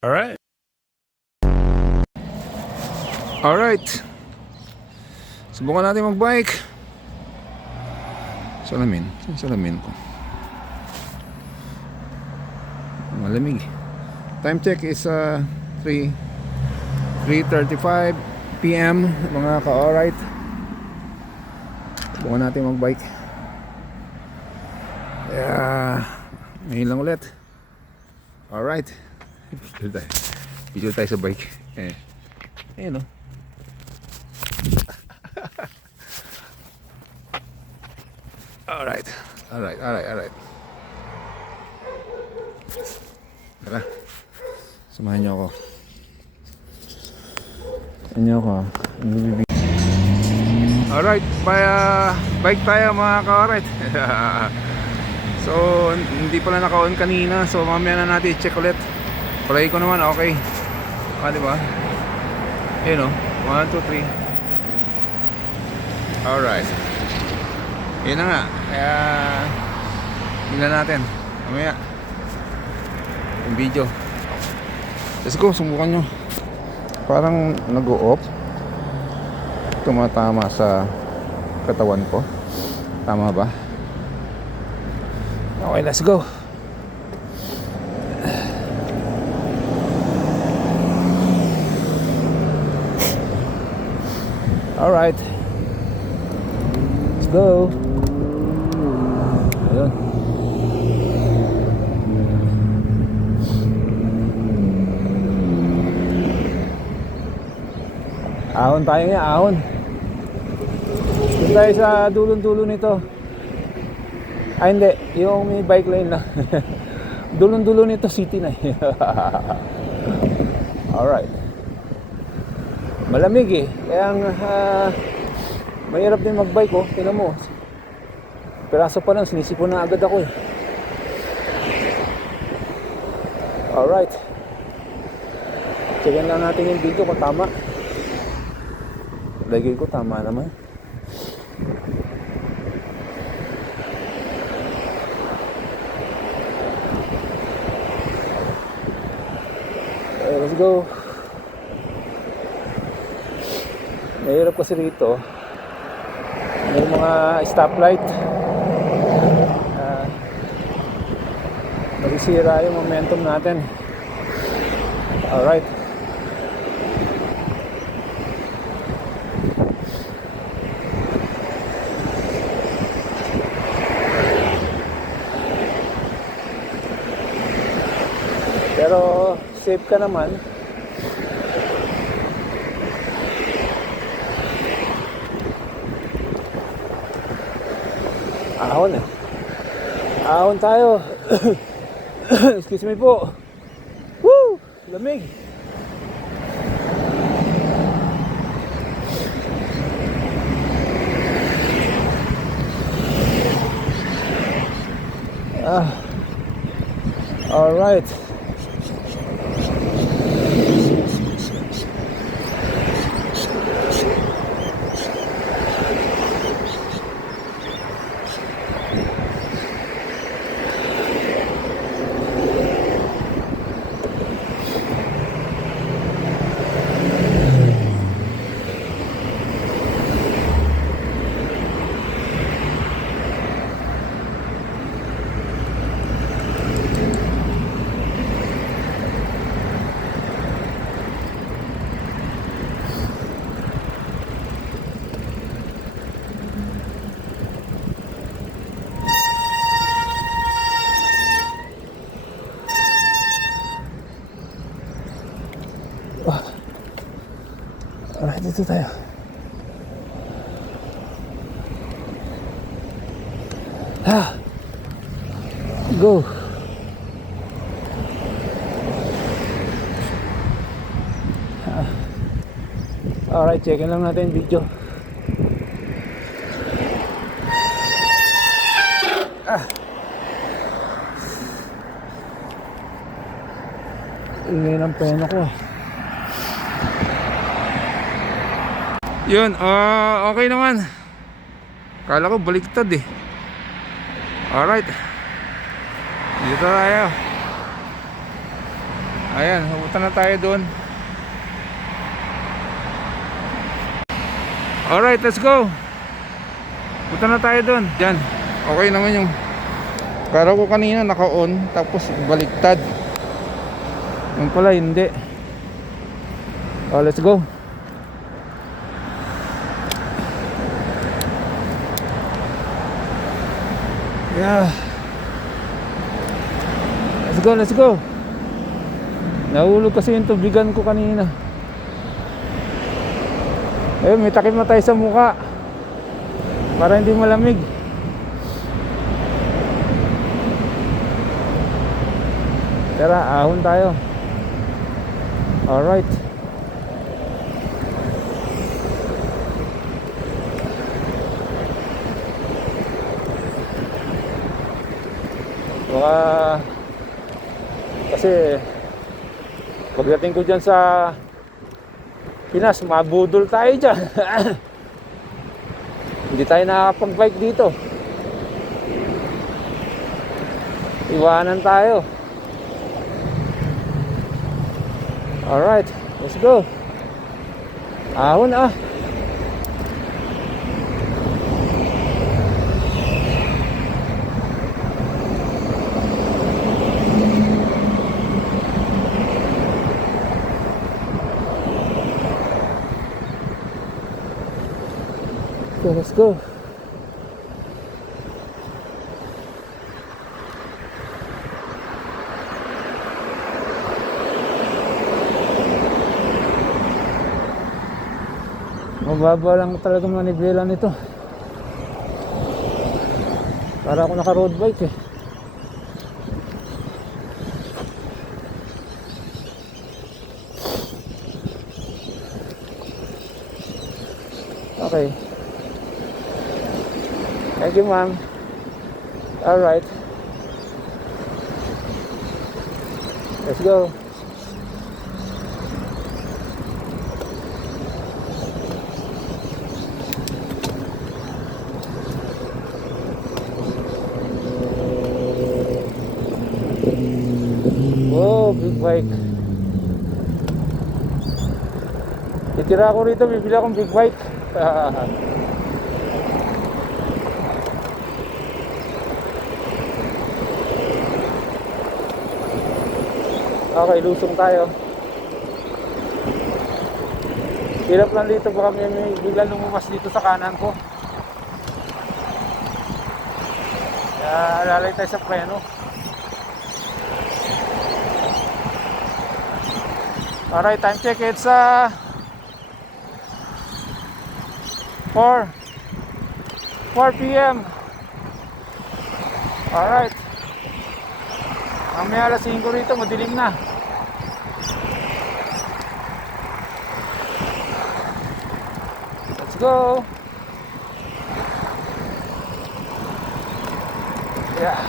Alright. Alright. Subukan natin mag-bike. Salamin. Saan salamin ko? Malamig. Time check is 3:35 PM mga ka-alright. Subukan natin mag-bike. Ngayon lang ulit. Alright. Video tayo sa bike. Ayun o. Alright. Tara. Samahan niyo ako. Alright, bike tayo mga ka-alright. So, hindi pala naka-on kanina. So, mamaya na natin i-check ulit. Play ko naman, okay. Diba? Ayun o, 1, 2, 3. Alright. Yun na nga. Kaya tingnan natin mamaya yung video. Let's go, subukan nyo. Parang nag-o-off. Tumatama sa katawan ko. Tama ba? Okay, let's go. Alright. Let's go. Ayun. Ahon tayo nga, ahon. Doon tayo sa dulong-dulo nito. Ay hindi, yung may bike lane lang. Dulong-dulo nito, city na. Alright. Malamig eh. Kaya mahirap din mag-bike oh. Tingnan mo. Piraso pa lang, sinisipon na agad ako eh. Alright. Checkin lang natin yung video kung tama. Lagay ko tama naman. Okay, let's go. Mahirap kasi rito. May mga stoplight. Magsisira yung momentum natin. Alright. Pero safe ka naman. Ahon eh. Ahon tayo. Excuse me po. Woo! Lamig. All right. Alright, dito tayo. Go. Alright, checkin lang natin video. Ingay ng pena ko. Yun, okay naman. Kala ko baliktad eh. Alright. Dito tayo. Ayan, pupunta na tayo doon. Alright, let's go. Punta na tayo doon. Diyan. Okay naman yung kala ko kanina naka-on tapos baliktad. Yung pala hindi. Oh, let's go. Yeah. Let's go, let's go. Nahulog kasi yung tubigan ko kanina. Eh, may takip na tayo sa mukha para hindi malamig. Tara, ahon tayo. Alright. Baka kasi pagdating ko dyan sa Pinas, mabudol tayo dyan. Hindi tayo nakakapag-bike dito. Iwanan tayo. Alright, let's go. Ahon ah. Okay, let's go. Mababa lang talaga manibela nito. Para ako naka road bike eh. Okay. Thank you, ma'am. Alright. Let's go. Oh, big bike. Titira ako rito, bibili akong big bike. Okay, lusong tayo. Hirap lang dito, baka may bigla lumumas dito sa kanan ko. Kaya lalay tayo sa preno. Alright, time check. It's 4 p.m. Alright. Mamaya alas 5 rito, madilim na. Let's go. Yeah.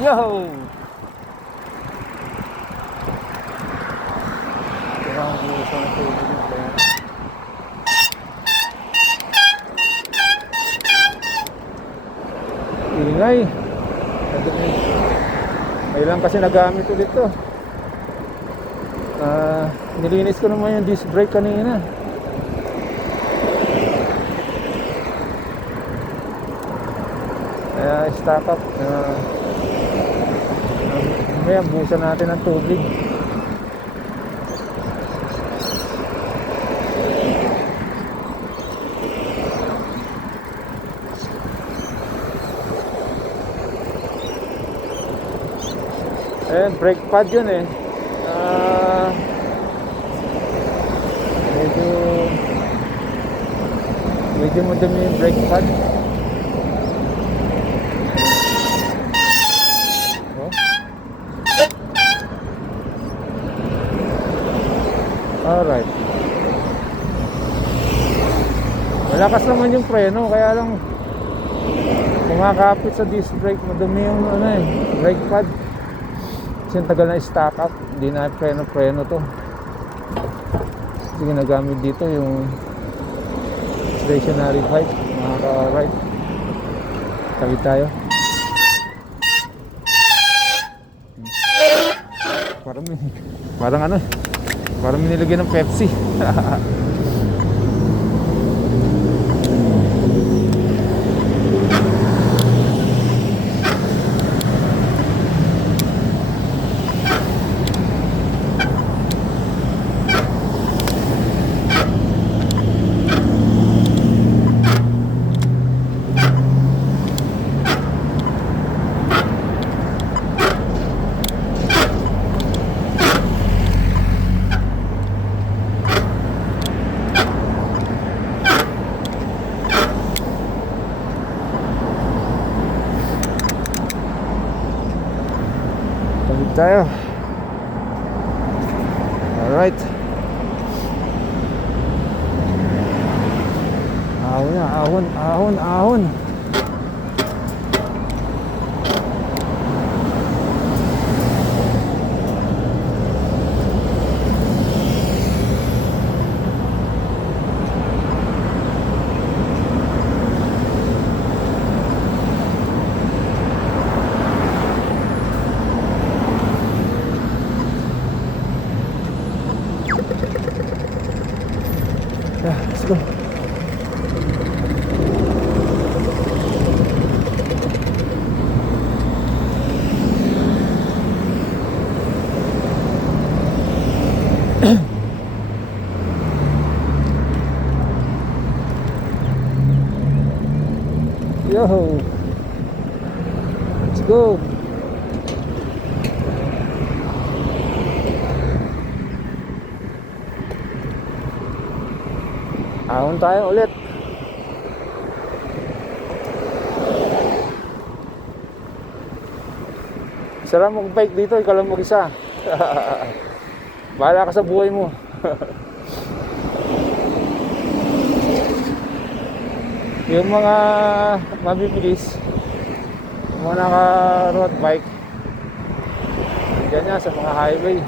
Yo! Ingay. May lang kasi nagamit ulit to. Nilinis ko naman yung disc brake kanina. Kaya stock up. Mamaya busan natin ng tubig. Brake pad yun eh. Medyo madami yung brake pad. Alright. Malakas naman yung preno, kaya lang kumakapit sa disc brake, madumi yung ano eh, brake pad. Kasi tagal na stack up, hindi na preno to. Kasi ginagamit dito yung stationary bike, mga ka-ride. Tabi tayo. Parang ano, parang nilagyan ng Pepsi. Tayo. Alright. Ahon na, ahon. Yeah, let's go. Yo, let's go. Ahon tayo ulit. Sarap mag-bike dito, ikaw lang mag-isa. Bahala ka sa buhay mo. Yung mga mabibilis, yung mga naka-road bike, dyan yan sa mga highway.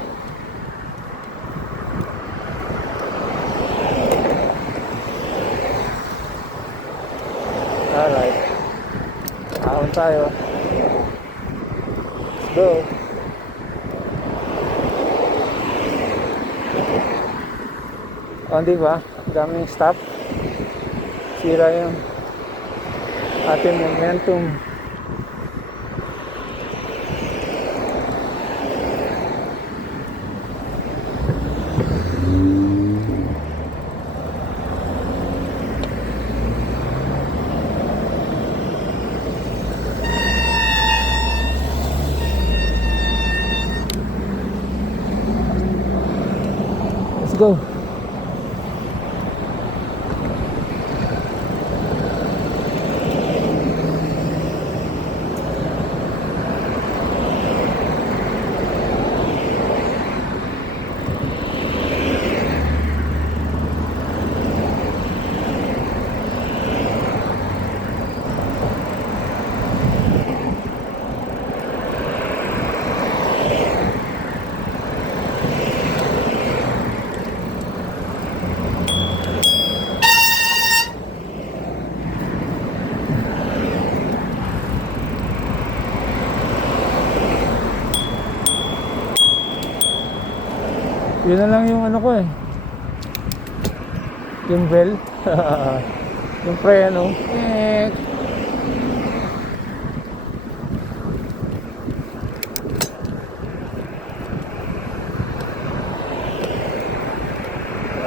Alright, ahon tayo. Let's go. O, diba? Daming stop. Sira yung ating momentum. Let's go. Yun na lang yung ano ko eh, yung bell. Yung preno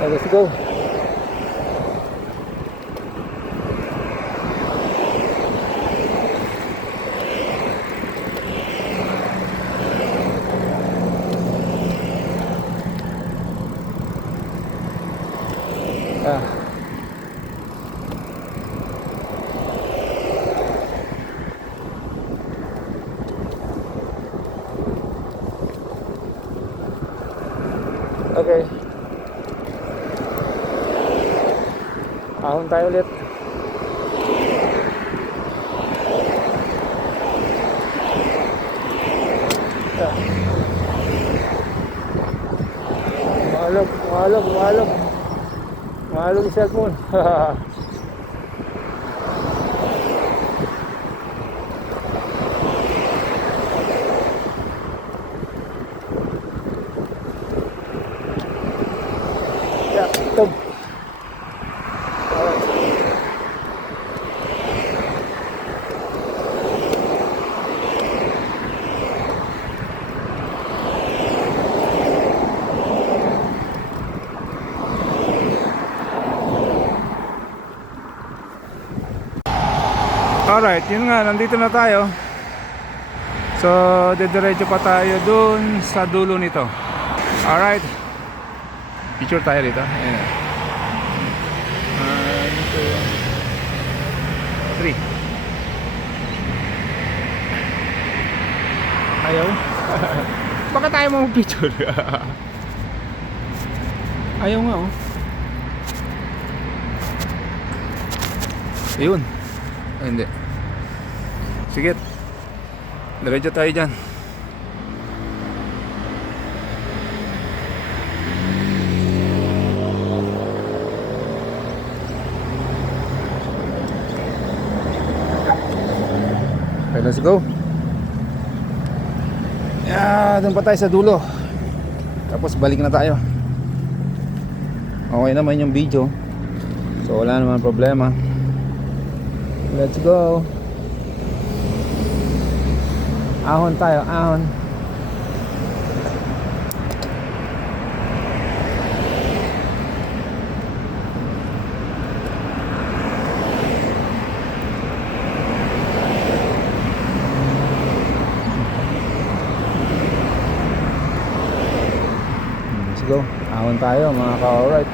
let's go. Okay. Ahon tayo ulit. Bumalog. Bumalog yung cellphone. Yeah, ito. Alright, yun nga, nandito na tayo. So, didiretso pa tayo dun sa dulo nito. Alright. Picture tayo dito. Ayan. 1, 2, 3. Ayaw? Baka tayo mo picture. Ayaw nga oh. Ayun. Ay, hindi. Sige. Diretso tayo dyan. Okay, let's go. Doon pa tayo sa dulo. Tapos balik na tayo. Okay naman yung video. So wala naman problema. Let's go. Ahon tayo, ahon. Let's go. Ahon tayo mga ka-alright.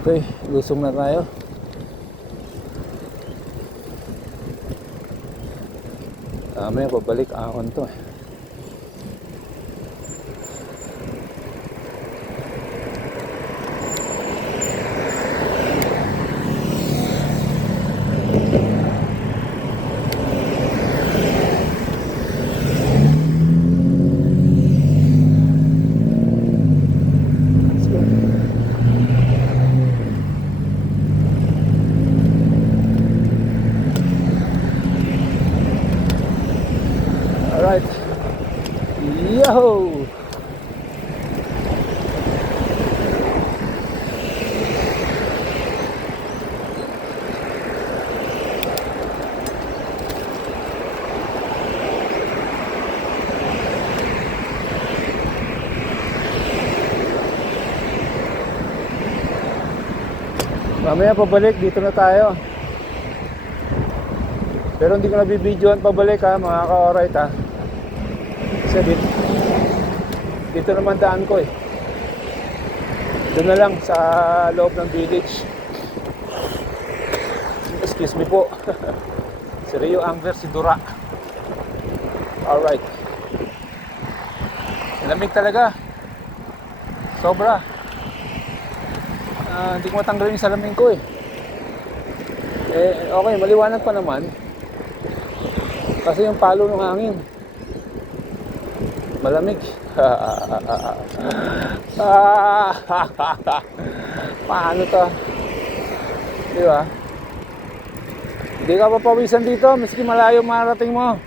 Okay, lusong na tayo. Mamaya pabalik ahon to eh. Alright. Yo! Mamaya pabalik, dito na tayo. Pero hindi ko nabibidyoan pabalik ha, mga ka-alright ha. Kasi dito naman daan ko eh. Doon na lang sa loob ng village. Excuse me po. Si Rio Angler, si Dura. Alright. Lamig talaga. Sobra. Hindi ko matanggalin yung salamin ko eh. Okay, maliwanag pa naman. Kasi yung palo ng hangin malamig. Paano to? Di ba? Hindi ka papawisan dito miski malayo marating mo.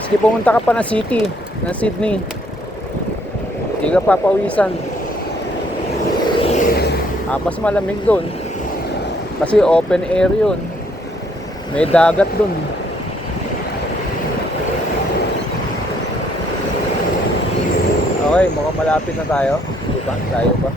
Miski pumunta ka pa ng city, ng Sydney, hindi ka papawisan. Mas malamig doon kasi open air yun, may dagat doon. Okay, mukhang malapit na tayo. Di ba? Tayo pa.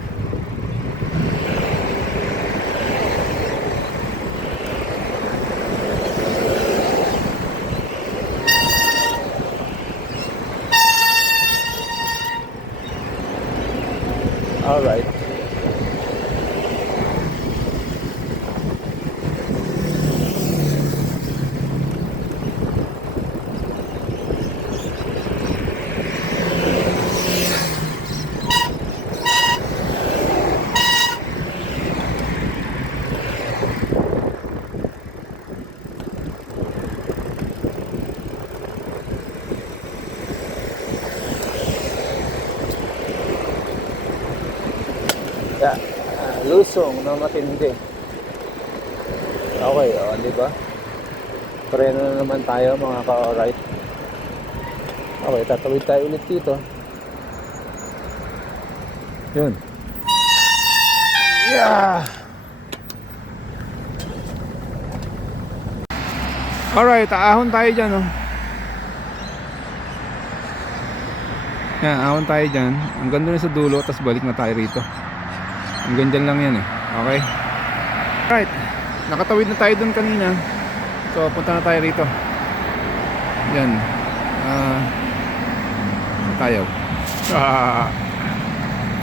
lusong na matindi. Okay, di ba? Preno na naman tayo mga ka-alright. Okay, tatawid tayo ulit dito. Yun. Yeah! Alright, ahon tayo dyan, oh. Yan, ahon tayo dyan. Ang ganda na sa dulo, tapos balik na tayo rito. Ang ganda lang yan, eh. Okay? Alright, nakatawid na tayo dun kanina. So, punta na tayo rito. Yan. Tayo.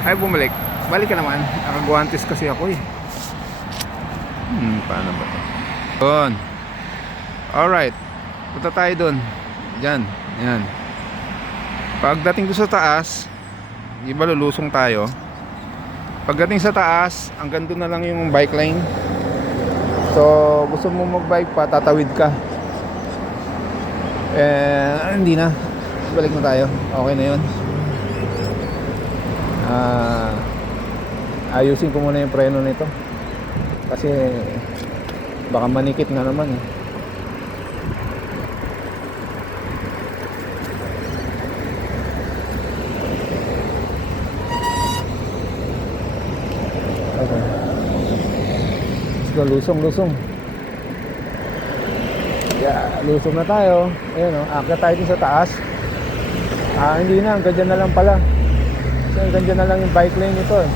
Ay, bumalik. Balik ka naman. Nakaguantes kasi ako, eh. Paano ba ito? Doon. Alright. Punta tayo doon. Diyan. Yan. Pagdating doon sa taas, iba lulusong tayo. Pagdating sa taas, hanggang doon na lang yung bike lane. So, gusto mo mag-bike pa, tatawid ka. Hindi na. Balik na tayo. Okay na yun. Ayusin ko muna yung preno nito. Kasi baka manikit na naman, eh. Okay. Let's go, lusong. Yeah, lusong na tayo. Ayun, akyat tayo din sa taas. Hindi na, hanggang dyan na lang pala. Kasi hanggang dyan na lang yung bike lane nito, eh.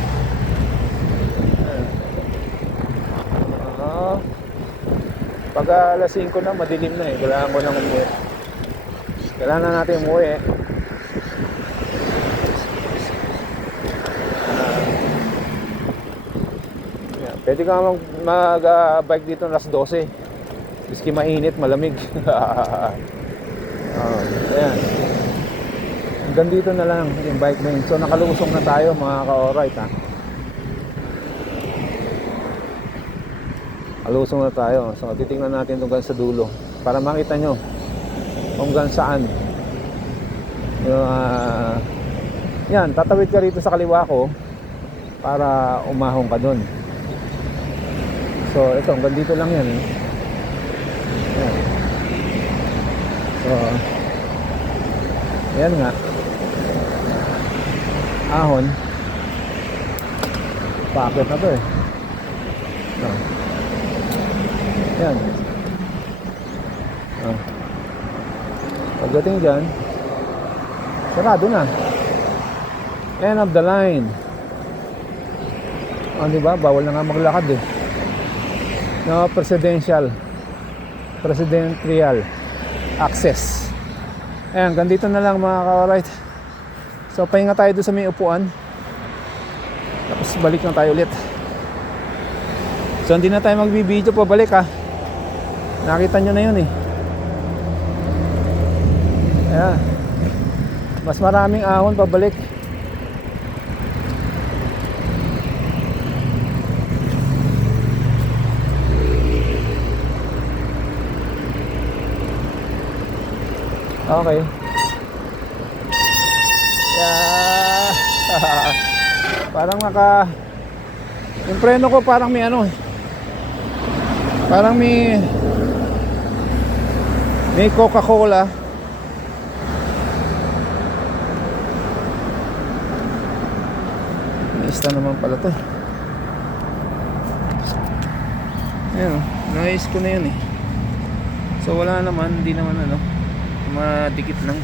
Pag alas 5 na, madilim na, eh. Kailangan ko nang umuwi. Kailangan na natin umuwi, eh. Pwede ka mag-bike dito alas 12. Miski mainit, malamig. Ayan. Hanggang dito na lang yung bike lane. So nakalusong na tayo mga ka-alright, ha. Kalusong na tayo. So titingnan natin hanggang sa dulo para makita nyo hanggang saan. Yan, tatawid ka rito sa kaliwa ko para umahon ka dun. So ito, hanggang dito lang yan, eh. Yan. So yan nga, ahon, paakit na to, eh. Yan. Pagdating dyan, sarado na. End of the line. Diba? Bawal na nga maglakad, eh. No, presidential access. Ayan, ganito na lang mga ka-alright. So pahinga tayo doon sa may upuan, tapos balik na tayo ulit. So hindi na tayo magbibideo pabalik, ha. Nakita nyo na yun, eh. Ayan, mas maraming ahon pabalik. Okay. Yeah. Parang yung preno ko parang may parang may Coca-Cola. May ista naman pala to. Ayan, nais ko na yun, eh. So wala naman, hindi naman madikit lang.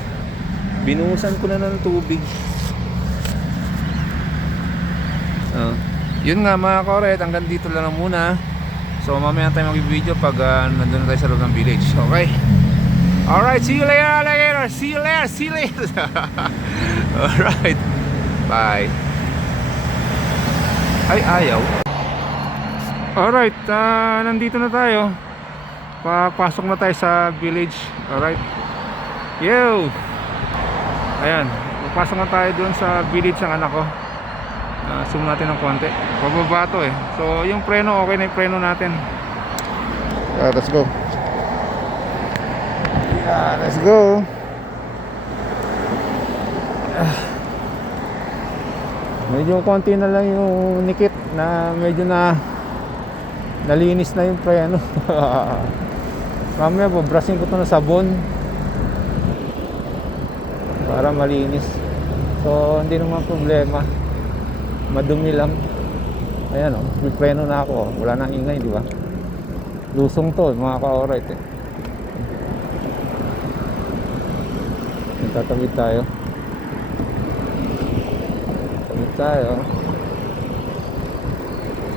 Binuhusan ko na ng tubig. Yun nga mga ka-alright, hanggang dito lang muna. So mamaya tayo mag-video pag nandun na tayo sa loob ng village. Okay? Alright, see you later alligator. See you later. Alright, bye. Ay, ayaw. Alright, nandito na tayo. Papasok na tayo sa village. Alright. Yo! Ayan, papasok na tayo dun sa village ng anak ko. Zoom natin ng konti. Pababa to, eh. So yung preno, okay na yung preno natin. Let's go. Let's go. Medyo konti na lang yung nikit na medyo na nalinis na yung preno. Mamaya babrasin ko to na sabon para malinis. So hindi naman problema, madumi lang. Ayan o, may preno na ako. Wala nang ingay, di ba? Lusong to mga ka-alright eh. Tatawid tayo. Tawid tayo.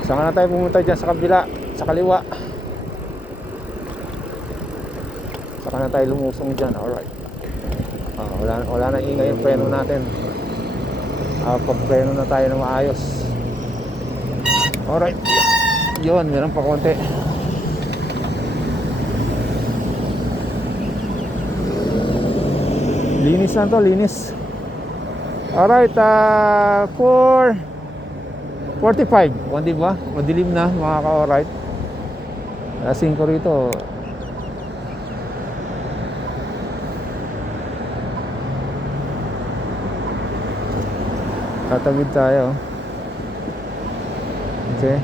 Saan na tayo pumunta dyan sa kabila, sa kaliwa? Saka na tayo lumusong dyan. Alright. Wala na ingay yung preno natin. Pag-preno na tayo na maayos. Alright. Yun, meron pa konti. Linis na to, linis. Alright, 4:45. O, diba? Madilim na mga ka-alright. Alas 5 rito. Tatawid tayo. Okay.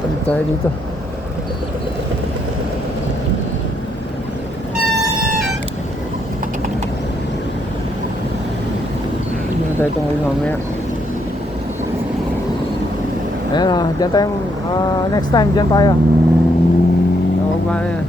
Balik tayo dito. Hindi na tayo tungkol mamaya. Ayan o, dyan tayo. Next time, dyan tayo. Huwag ba na yan.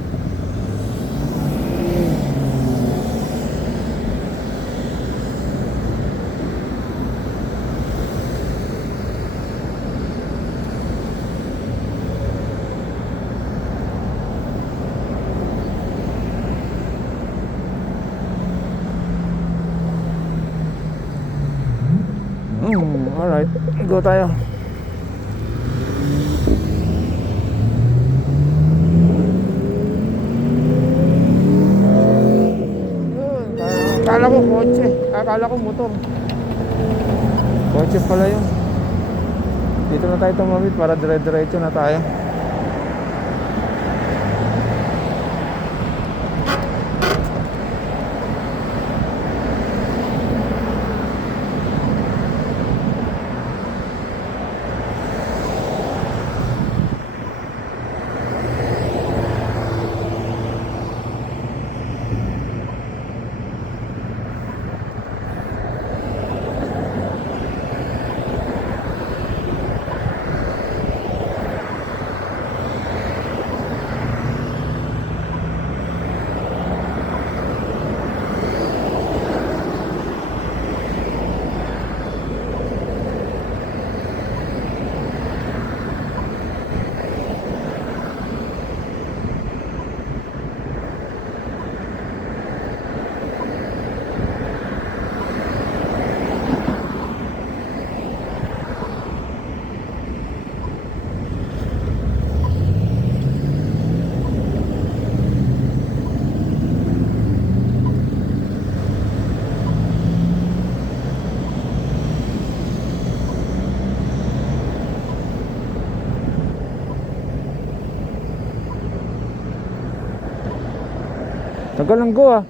Alright, go tayo. Akala ko kotse, akala ko motor. Kotse pala yun. Dito na tayo tumawid para dire-diretso na tayo. Tagal lang go ah.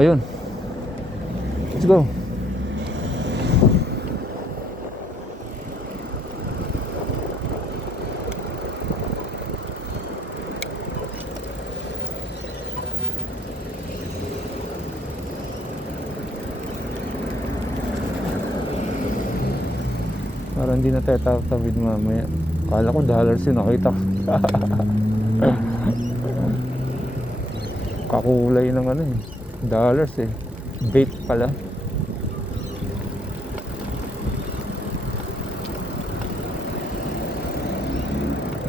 Ayun. Let's go. Parang hindi na tayo tatawid mamaya. Kala ko dollars yun, nakita ko. Kakulay ng ano eh, dollars eh, bait pala.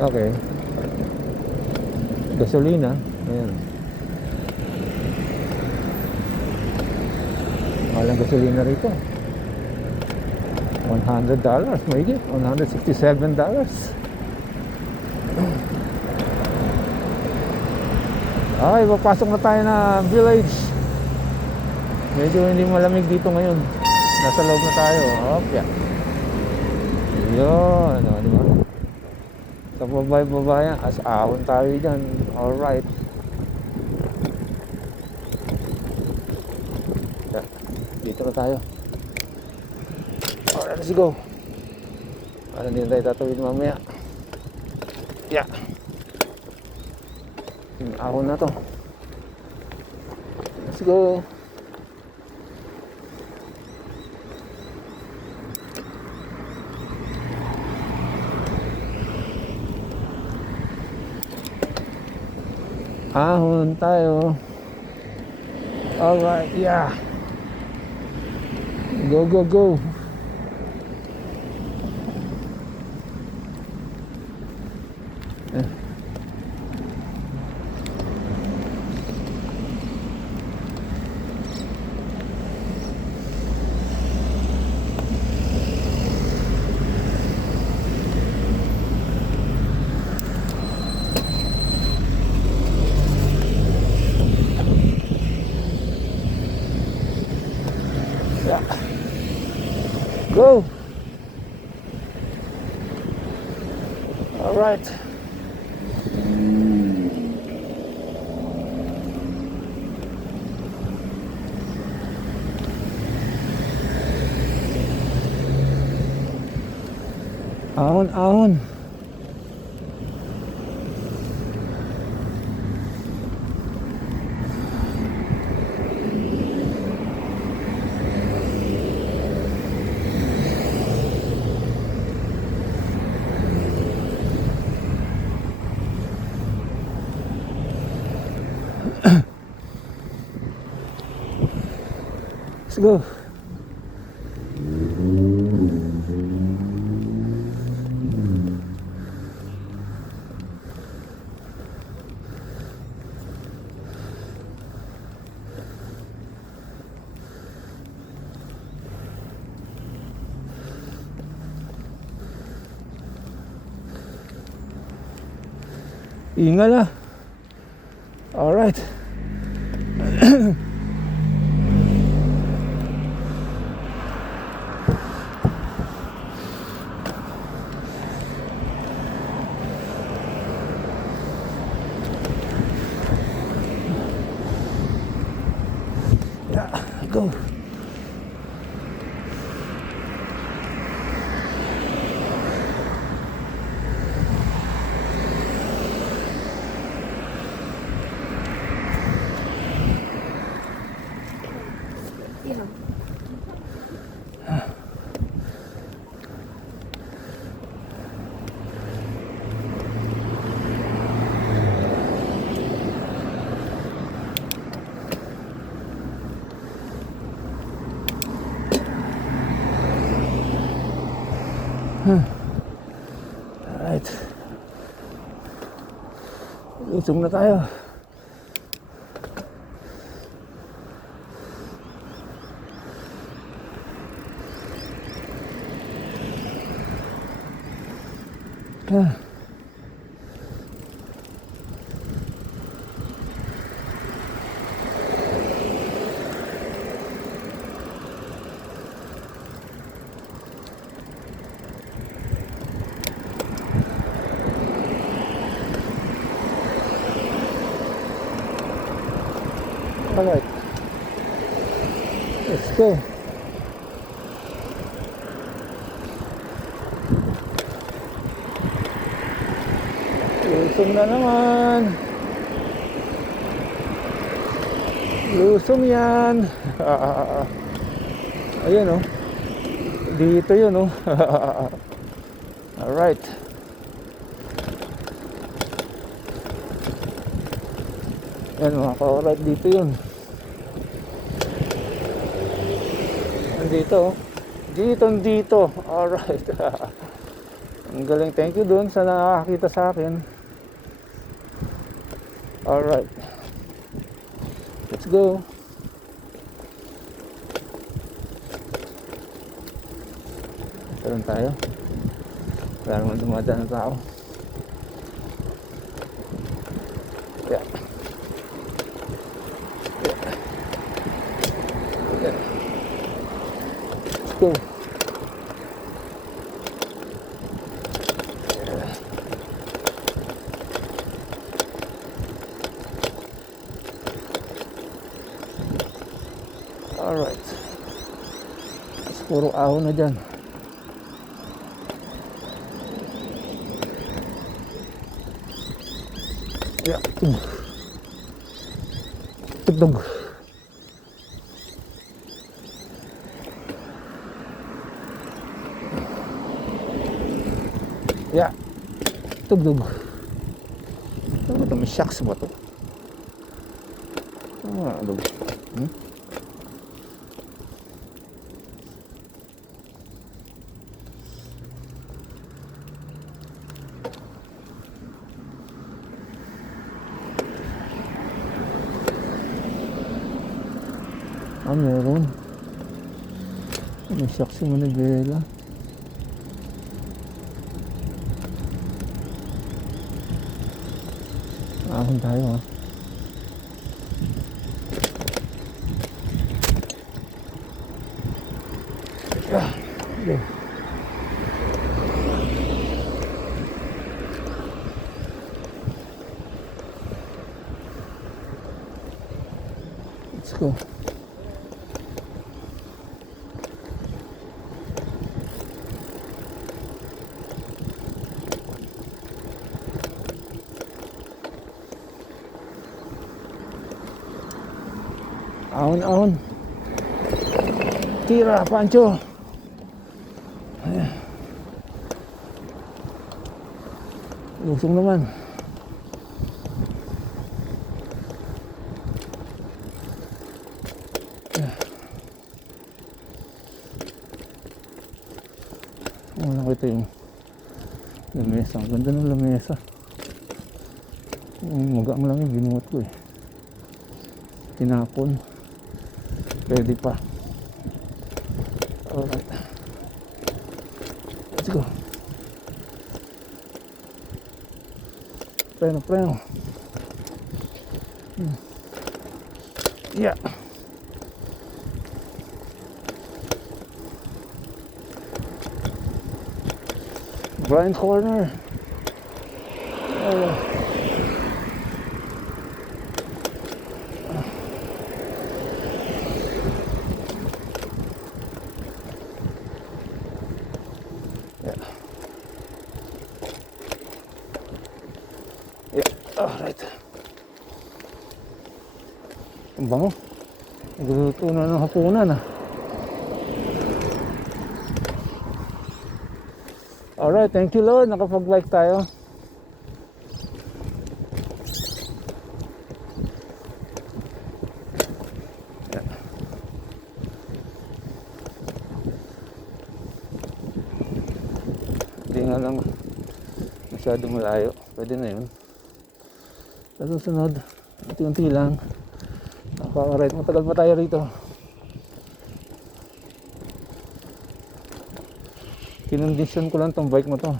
Okay, gasolina, ayan. Mahal ang gasolina rito. $100, mahigit $167. Ay, papasok na tayo na village. Medyo hindi malamig dito ngayon. Nasa loob na tayo. Okay. Yun, di ba? Sa babay-babayan, as ahon tayo dyan. Alright. Dito na tayo. Alright, let's go. Ano din tayo tatawid mamaya. Yeah. Ahon na to. Let's go. Ahon tayo. Alright, yeah. Go, go, go. Yeah. Go. All right. Ahon, ahon. Let's go. Ingal ah. All right. Go. Alright. Lusong na tayo. Alright. Let's go. Lusong na naman. Lusong yan. Ayan oh. Dito yun oh. Alright. Yan mga ka-alright, dito yun. Dito, dito. Alright. Ang galing, thank you dun sa nakakita sa akin. Alright, let's go. Karoon tayo. Wala naman dumadaan ng tao. Yeah. Yeah. Let's go. Alright. Mas puro ahon na dyan. Yeah. Tugtog. Yeah. Tugtog. Ano ba ito? May shocks ba ito? Ano ba? Meron. May shocks yung manibela. Ahon tayo ha. Yeah. Let's go. Ahon. Tira, Pancho. Ayan. Lusong naman. Nakita yung lamesa. Ang ganda ng lamesa. Magaan lang yung binuhat ko eh. Tinapon. Pwede pa. Alright. Let's go. Preno. Yeah. Blind corner. Alright. Ang bango. Nagluluto na ng hapunan ah. Alright, thank you Lord. Nakapag-bike tayo. Hindi nga lang masyadong malayo. Pwede na yun. Sa susunod, unti-unti lang. Alright, matagal pa tayo rito. Kinondisyon ko lang tong bike mo to.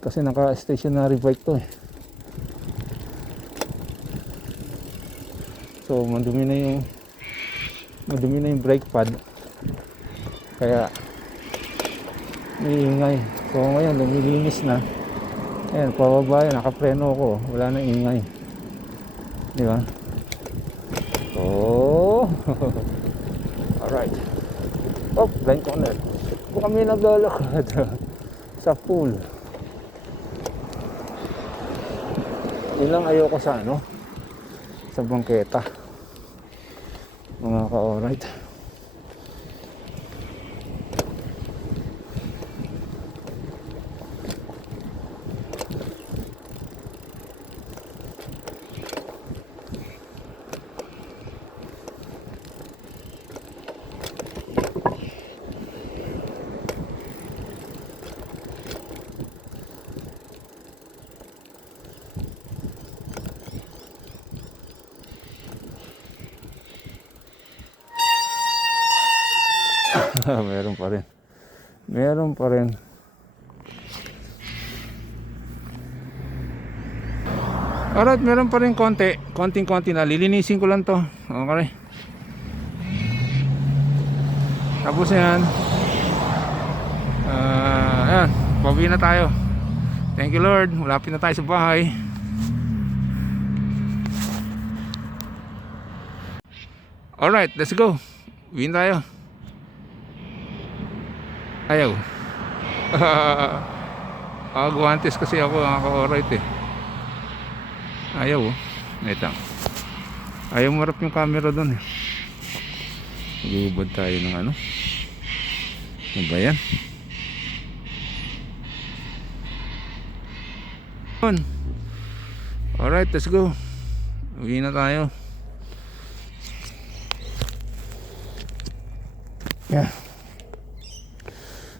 Kasi naka-stationary bike to eh. So madumi na yung brake pad. Kaya may ingay. So ngayon lumilinis na. Ayan, pababa yun, nakapreno ko. Wala na ingay. Di ba? Oh. Alright. Oh, blind corner. Kung kami naglalakad sa pool. Yun lang ayoko sa sa bangketa. Mga ka-alright. Meron pa rin. Meron pa rin. Alright, meron pa rin konting-konti na. Lilinisin ko lang to. Okay. Tapos yan. Ayan, pauwi na tayo. Thank you Lord. Malapit na tayo sa bahay. Alright, let's go. Uwi na tayo. Ayaw. Guwantes kasi ako. Alright eh. Ayaw oh. Ito. Ayaw marap yung camera doon eh. Gubad tayo ng ano. Ano ba yan? Alright, let's go. Uwi na tayo. Yeah.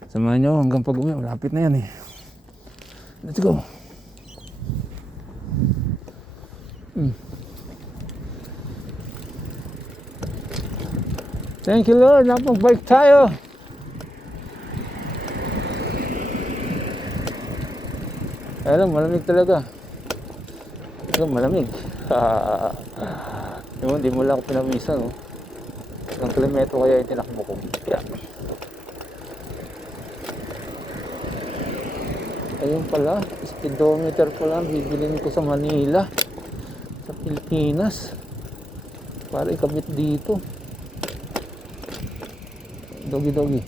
Samahan nyo hanggang pag uwi. Malapit na yan eh. Let's go. Thank you Lord, napag-bike tayo. Alam, malamig talaga. Ito, malamig. Hindi mo lang ako pinamisan, no? Ilang kilometro kaya yung tinakbo ko. Yeah. Ayun pala, speedometer ko lang bibilin ko sa Manila, sa Pilipinas, para ikabit dito. Doggy doggy.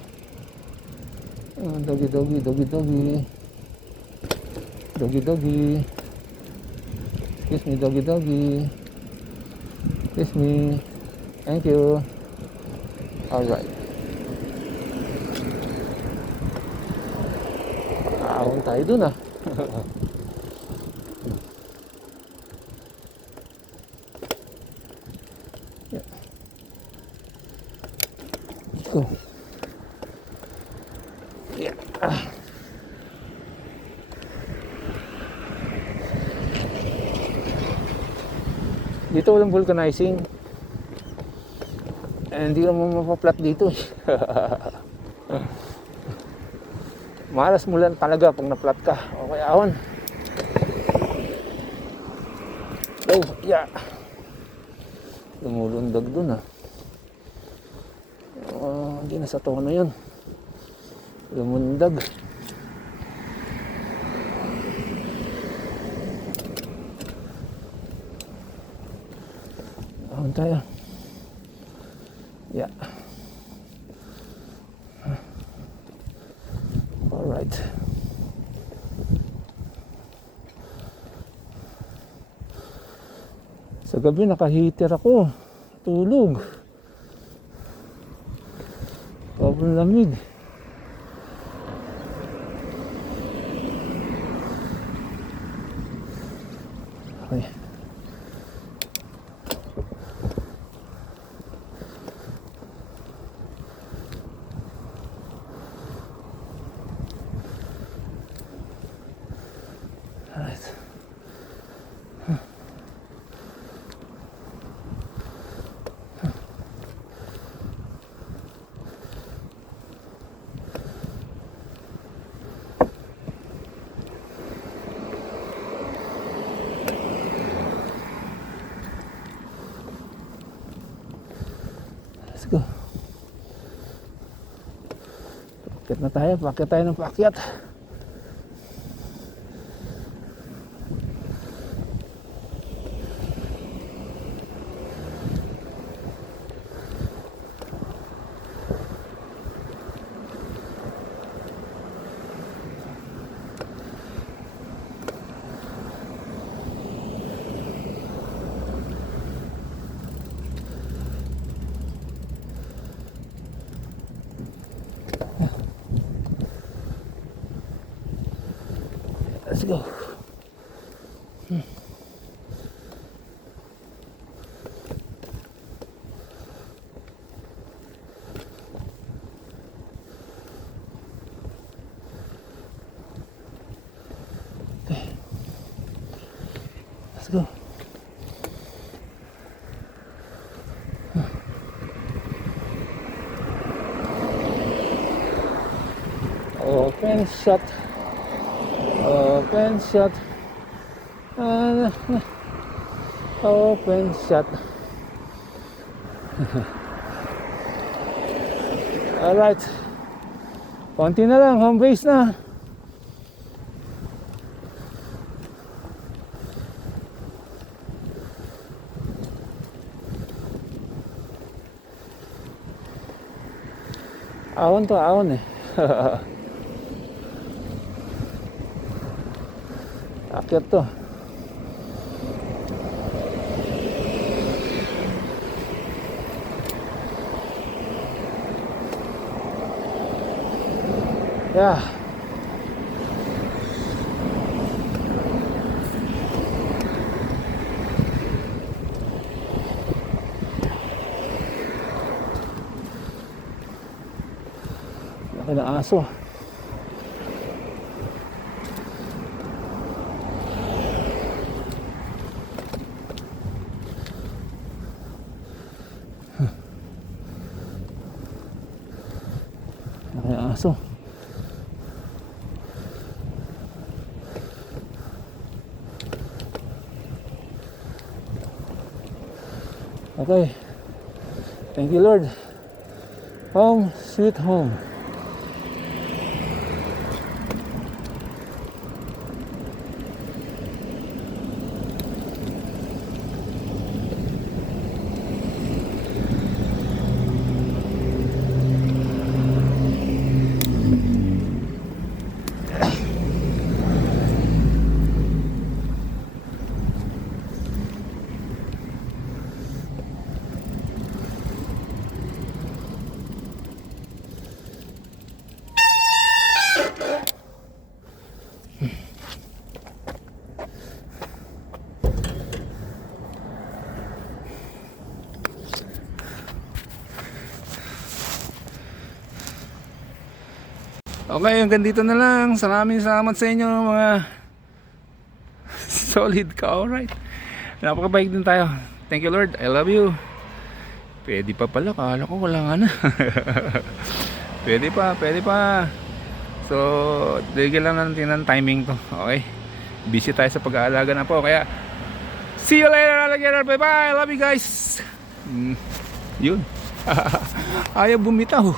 Doggy doggy, doggy doggy. Doggy doggy. Kiss me doggy doggy. Kiss me. Thank you. Alright. Ahon tayo dun ah. Yeah. Let's go. Yeah. Dito walang vulcanizing. Hindi naman mapaplat dito. Malas mo lang talaga pag naplat ka. Okay, ahon. Oh, yeah. Lumulundag dun ah. Hindi na sa tono yun. Lumundag. Ahon tayo. Yeah. All right. Sa gabi naka-heater ako. Tulog. Sobrang lamig. Okay. Alright. Let's go. Pakyat na tayo, pakyat tayo ng pakyat. Let's go. Okay. Let's go. Open shot. Open shot. Open shot. Alright. Konti na lang, home base na. Ahon to, ahon eh. Akyat to. Yeah. Laki ng aso. Laki ng aso. Okay. Thank you, Lord. Home, sweet home. Okay, hanggang dito na lang. Salamat sa inyo mga solid ka, alright. Napakabait din tayo. Thank you, Lord. I love you. Pwede pa pala, kala ko wala nga na. Pwede pa. So, bigyan lang natin ng timing to. Okay. Busy tayo sa pag-aalaga na po. Kaya, see you later, alligator. Bye bye. Love you guys. Yun. Ayaw bumitaw.